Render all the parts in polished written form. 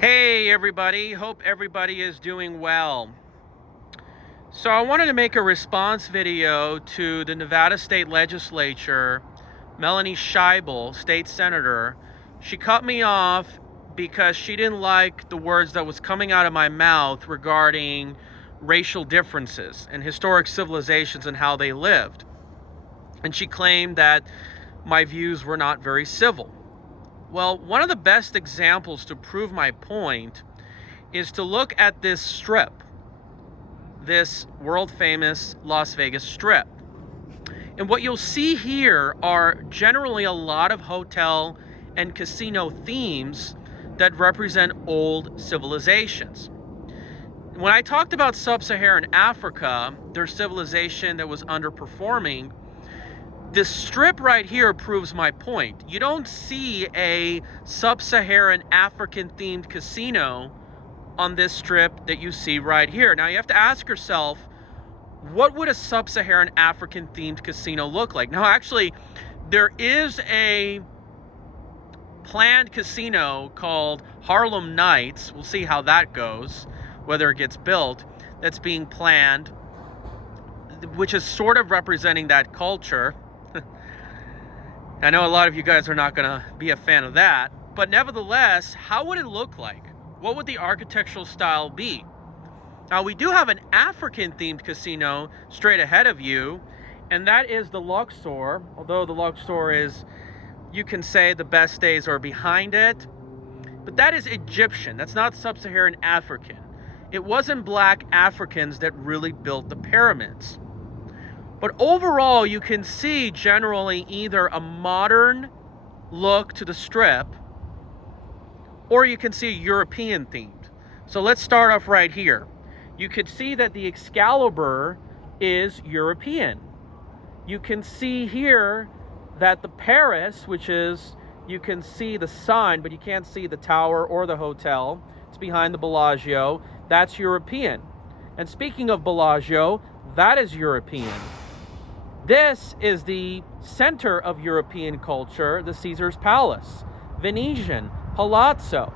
Hey everybody, hope everybody is doing well. So I wanted to make a response video to the Nevada State Legislature, Melanie Scheibel, state senator. She cut me off because she didn't like the words that was coming out of my mouth regarding racial differences and historic civilizations and how they lived. And she claimed that my views were not very civil. Well, one of the best examples to prove my point is to look at this strip, this world-famous Las Vegas strip. And what you'll see here are generally a lot of hotel and casino themes that represent old civilizations. When I talked about sub-Saharan Africa, their civilization that was underperforming, this strip right here proves my point. You don't see a sub-Saharan African themed casino on this strip that you see right here. Now you have to ask yourself, what would a sub-Saharan African themed casino look like? Now actually, there is a planned casino called Harlem Nights. We'll see how that goes, whether it gets built. That's being planned, which is sort of representing that culture. I know a lot of you guys are not going to be a fan of that, but nevertheless, how would it look like? What would the architectural style be? Now, we do have an African-themed casino straight ahead of you, and that is the Luxor. Although the Luxor is, you can say, the best days are behind it, but that is Egyptian. That's not sub-Saharan African. It wasn't black Africans that really built the pyramids. But overall, you can see generally either a modern look to the strip, or you can see European themed. So let's start off right here. You can see that the Excalibur is European. You can see here that the Paris, which is, you can see the sun, but you can't see the tower or the hotel. It's behind the Bellagio. That's European. And speaking of Bellagio, that is European. This is the center of European culture, the Caesar's Palace, Venetian, Palazzo.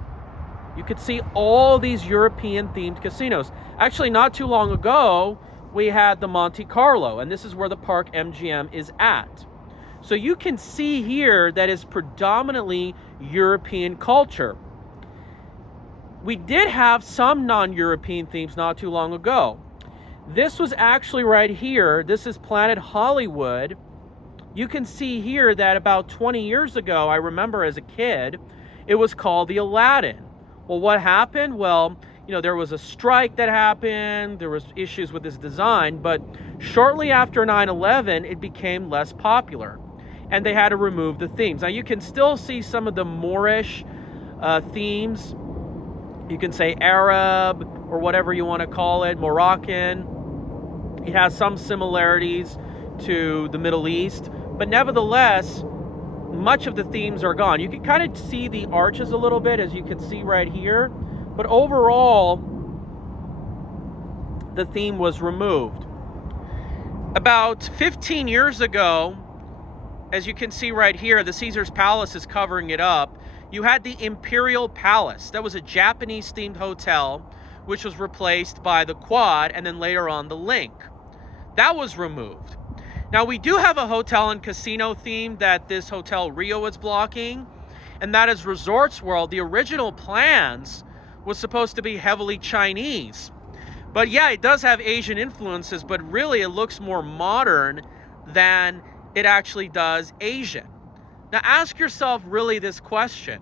You could see all these European-themed casinos. Actually, not too long ago, we had the Monte Carlo, and this is where the Park MGM is at. So you can see here that is predominantly European culture. We did have some non-European themes not too long ago. This was actually right here. This is Planet Hollywood. You can see here that about 20 years ago, I remember as a kid, it was called the Aladdin. Well, what happened? Well, there was a strike that happened. There was issues with this design, but shortly after 9/11, it became less popular, and they had to remove the themes. Now, you can still see some of the Moorish themes. You can say Arab or whatever you want to call it, Moroccan. It has some similarities to the Middle East, but nevertheless, much of the themes are gone. You can kind of see the arches a little bit, as you can see right here, but overall, the theme was removed. About 15 years ago, as you can see right here, the Caesar's Palace is covering it up. You had the Imperial Palace. That was a Japanese-themed hotel, which was replaced by the Quad and then later on the Link. That was removed. Now, we do have a hotel and casino theme that this Hotel Rio is blocking, and that is Resorts World. The original plans was supposed to be heavily Chinese. But yeah, it does have Asian influences, but really it looks more modern than it actually does Asian. Now, ask yourself really this question.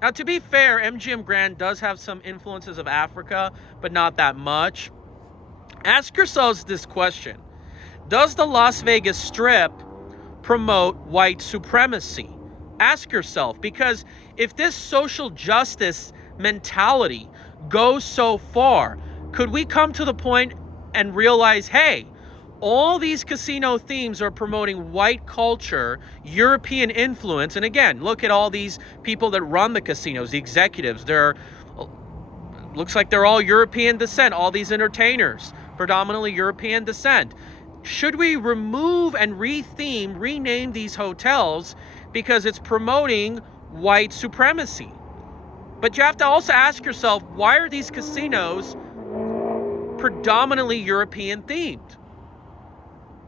Now, to be fair, MGM Grand does have some influences of Africa, but not that much. Ask yourselves this question. Does the Las Vegas Strip promote white supremacy? Ask yourself, because if this social justice mentality goes so far, could we come to the point and realize, hey, all these casino themes are promoting white culture, European influence. And again, look at all these people that run the casinos, the executives. Looks like they're all European descent, all these entertainers, predominantly European descent. Should we remove and rename these hotels because it's promoting white supremacy? But you have to also ask yourself, why are these casinos predominantly European themed?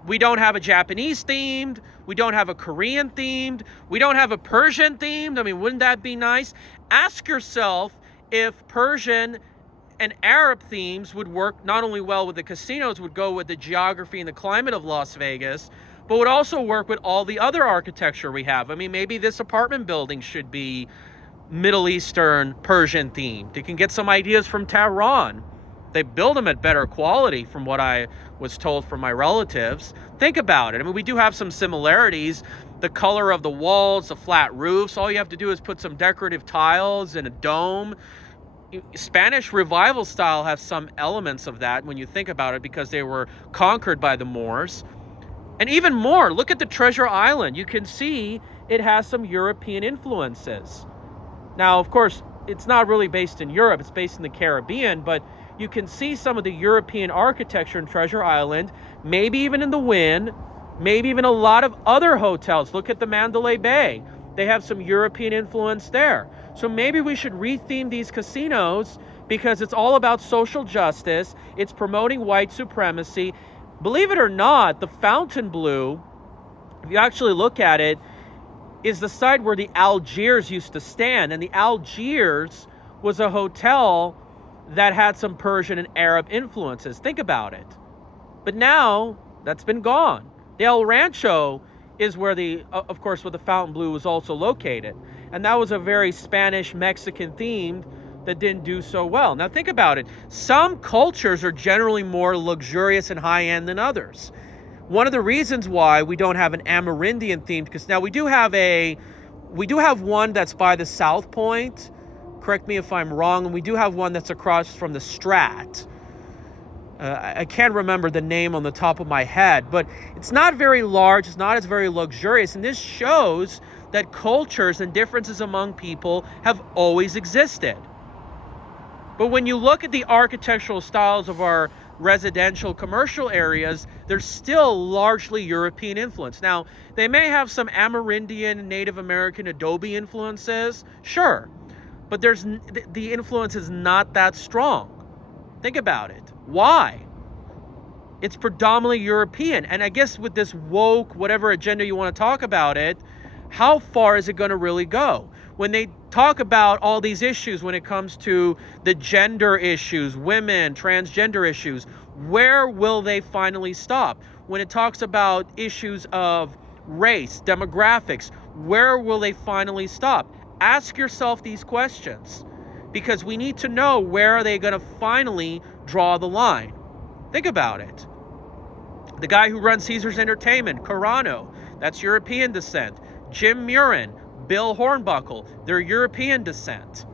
We don't have a Japanese themed. We don't have a Korean themed. We don't have a Persian themed. I mean, wouldn't that be nice? Ask yourself if Persian and Arab themes would work not only well with the casinos, would go with the geography and the climate of Las Vegas, but would also work with all the other architecture we have. I mean, maybe this apartment building should be Middle Eastern, Persian themed. You can get some ideas from Tehran. They build them at better quality from what I was told from my relatives. Think about it. I mean, we do have some similarities. The color of the walls, the flat roofs, all you have to do is put some decorative tiles and a dome. Spanish revival style has some elements of that when you think about it, because they were conquered by the Moors. And even more, look at the Treasure Island. You can see it has some European influences. Now, of course, it's not really based in Europe, it's based in the Caribbean, but you can see some of the European architecture in Treasure Island, maybe even in the Wynn, maybe even a lot of other hotels. Look at the Mandalay Bay. They have some European influence there. So maybe we should retheme these casinos, because it's all about social justice. It's promoting white supremacy. Believe it or not, the Fontainebleau, if you actually look at it, is the site where the Algiers used to stand. And the Algiers was a hotel that had some Persian and Arab influences. Think about it. But now that's been gone. The El Rancho is where of course, where the Fontainebleau was also located. And that was a very Spanish, Mexican themed that didn't do so well. Now think about it. Some cultures are generally more luxurious and high-end than others. One of the reasons why we don't have an Amerindian theme, because now we do have one that's by the South Point. Correct me if I'm wrong. And we do have one that's across from the Strat. I can't remember the name on the top of my head, but it's not very large. It's not as very luxurious. And this shows that cultures and differences among people have always existed. But when you look at the architectural styles of our residential commercial areas, they're still largely European influence. Now, they may have some Amerindian, Native American adobe influences, sure, but the influence is not that strong. Think about it. Why? It's predominantly European. And I guess with this woke, whatever agenda you want to talk about it, how far is it going to really go? When they talk about all these issues, when it comes to the gender issues, women, transgender issues, where will they finally stop? When it talks about issues of race, demographics, where will they finally stop? Ask yourself these questions, because we need to know, where are they going to finally draw the line? Think about it. The guy who runs Caesars Entertainment, Carano, that's European descent. Jim Murin, Bill Hornbuckle, they're European descent.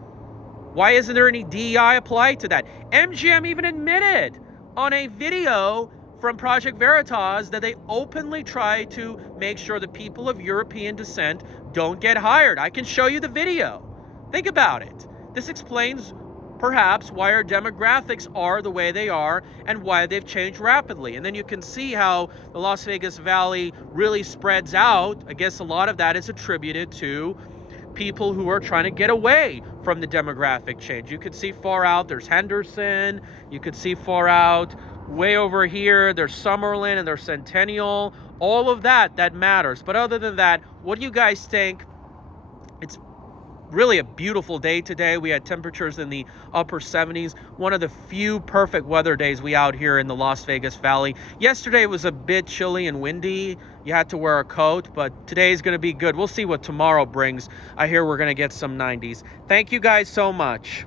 Why isn't there any DEI applied to that? MGM even admitted on a video from Project Veritas that they openly try to make sure that people of European descent don't get hired. I can show you the video. Think about it. This explains perhaps why our demographics are the way they are and why they've changed rapidly. And then you can see how the Las Vegas Valley really spreads out. I guess a lot of that is attributed to people who are trying to get away from the demographic change. You could see far out, there's Henderson. You could see far out, way over here, there's Summerlin and there's Centennial. All of that matters. But other than that, what do you guys think? It's really a beautiful day today. We had temperatures in the upper 70s. One of the few perfect weather days we out here in the Las Vegas Valley. Yesterday was a bit chilly and windy. You had to wear a coat, but today's going to be good. We'll see what tomorrow brings. I hear we're going to get some 90s. Thank you guys so much.